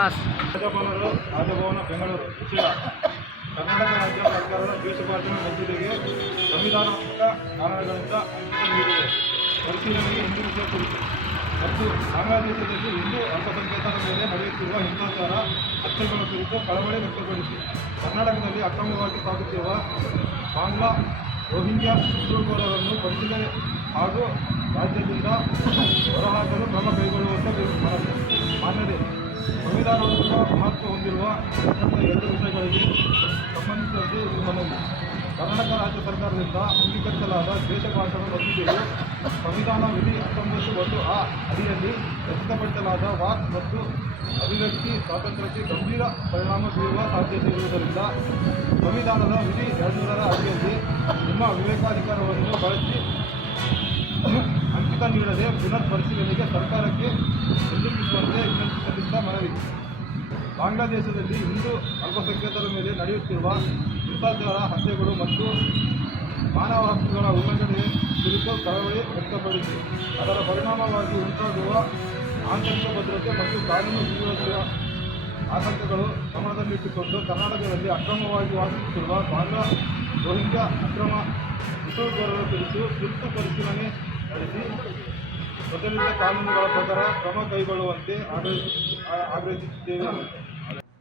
ರಾಜಭವನರು ರಾಜಭವನ ಬೆಂಗಳೂರು ವಿಷಯ ಕರ್ನಾಟಕ ರಾಜ್ಯ ಸರ್ಕಾರದ ದ್ವೇಷಭಾಷಣ ಮಸೂದೆಗೆ ಸಂವಿಧಾನಾತ್ಮಕ ಕಾರಣಗಳಿಂದ ಅಂಕಿತ ನೀಡಿದೆ. ಪರಿಶೀಲನೆಗೆ ಹಿಂದೂ ವಿಷಯ ಕುರಿತು ಮತ್ತು ಬಾಂಗ್ಲಾದೇಶದಲ್ಲಿ ಹಿಂದೂ ಅಲ್ಪಸಂಖ್ಯಾತರ ಮೇಲೆ ನಡೆಯುತ್ತಿರುವ ಹಿಂಸಾಚಾರ ಹತ್ಯೆಗಳ ಕುರಿತು ಕಳವಳ ವ್ಯಕ್ತಪಡಿಸಿ ಕರ್ನಾಟಕದಲ್ಲಿ ಅಕ್ರಮವಾಗಿ ಸಾಗುತ್ತಿರುವ ಬಾಂಗ್ಲಾ ರೋಹಿಂಗ್ಯಾ ನುಸುಳುಕೋರರನ್ನು ಪರಿಶೀಲನೆ ಹಾಗೂ ರಾಜ್ಯದಿಂದ ಹೊರಹಾಕಲು ಕ್ರಮ ಕೈಗೊಳ್ಳುವಂತೆ ಮಾನ್ಯತೆ. ಸಂವಿಧಾನಾತ್ಮಕ ಮಹತ್ವ ಹೊಂದಿರುವ ಎರಡು ವಿಷಯಗಳಿಗೆ ಸಂಬಂಧಿಸಿದಂತೆ ಇದು ಮನವಿ. ಕರ್ನಾಟಕ ರಾಜ್ಯ ಸರ್ಕಾರದಿಂದ ಅಂಗೀಕರಿಸಲಾದ ದ್ವೇಷಭಾಷಣ ಮಸೂದೆಯು ಸಂವಿಧಾನ ವಿಧಿ 19(1) ಅಡಿಯಲ್ಲಿ ಖಚಿತಪಡಿಸಲಾದ ವಾಕ್ ಮತ್ತು ಅಭಿವ್ಯಕ್ತಿ ಸ್ವಾತಂತ್ರ್ಯಕ್ಕೆ ಗಂಭೀರ ಪರಿಣಾಮ ಬೀರುವ ಸಾಧ್ಯತೆ ಇರುವುದರಿಂದ ಸಂವಿಧಾನದ ವಿಧಿ 200 ಅಡಿಯಲ್ಲಿ ನಿಮ್ಮ ವಿವೇಕಾಧಿಕಾರವನ್ನು ಬಳಸಿ ಅಂಕಿತ ನೀಡದೆ ಪುನರ್ ಪರಿಶೀಲನೆಗೆ ಸರ್ಕಾರಕ್ಕೆ ನಿರ್ದೇಶಿಸುವಂತೆ ವಿನಂತಿಸಲಿದ್ದ ಮನವಿ. ಬಾಂಗ್ಲಾದೇಶದಲ್ಲಿ ಹಿಂದೂ ಅಲ್ಪಸಂಖ್ಯಾತರ ಮೇಲೆ ನಡೆಯುತ್ತಿರುವ ಹಿಂಸಾಚಾರ ಹತ್ಯೆಗಳು ಮತ್ತು ಮಾನವ ಹಕ್ಕುಗಳ ಉಲ್ಲಂಘನೆ ಕುರಿತು ಕಳವಳಿ ವ್ಯಕ್ತಪಡಿಸಿ ಅದರ ಪರಿಣಾಮವಾಗಿ ಉಂಟಾಗುವ ಆಂತರಿಕ ಭದ್ರತೆ ಮತ್ತು ಕಾನೂನು ಸುವ್ಯವಸ್ಥೆಯ ಆತಂಕಗಳು ಗಮನದಲ್ಲಿಟ್ಟುಕೊಂಡು ಕರ್ನಾಟಕದಲ್ಲಿ ಅಕ್ರಮವಾಗಿ ವಾಸಿಸುತ್ತಿರುವ ಬಾಂಗ್ಲಾ ರೋಹಿಂಗ್ಯಾ ಅಕ್ರಮ ನುಸುಳುಕೋರರ ಕುರಿತು ತುರ್ತು ಪರಿಶೀಲನೆ ನಡೆಸಿ ಪ್ರಚಲಿತ ಕಾನೂನುಗಳ ಪ್ರಕಾರ ಕ್ರಮ ಕೈಗೊಳ್ಳುವಂತೆ ಆಗ್ರಹಿಸುತ್ತೇವೆ.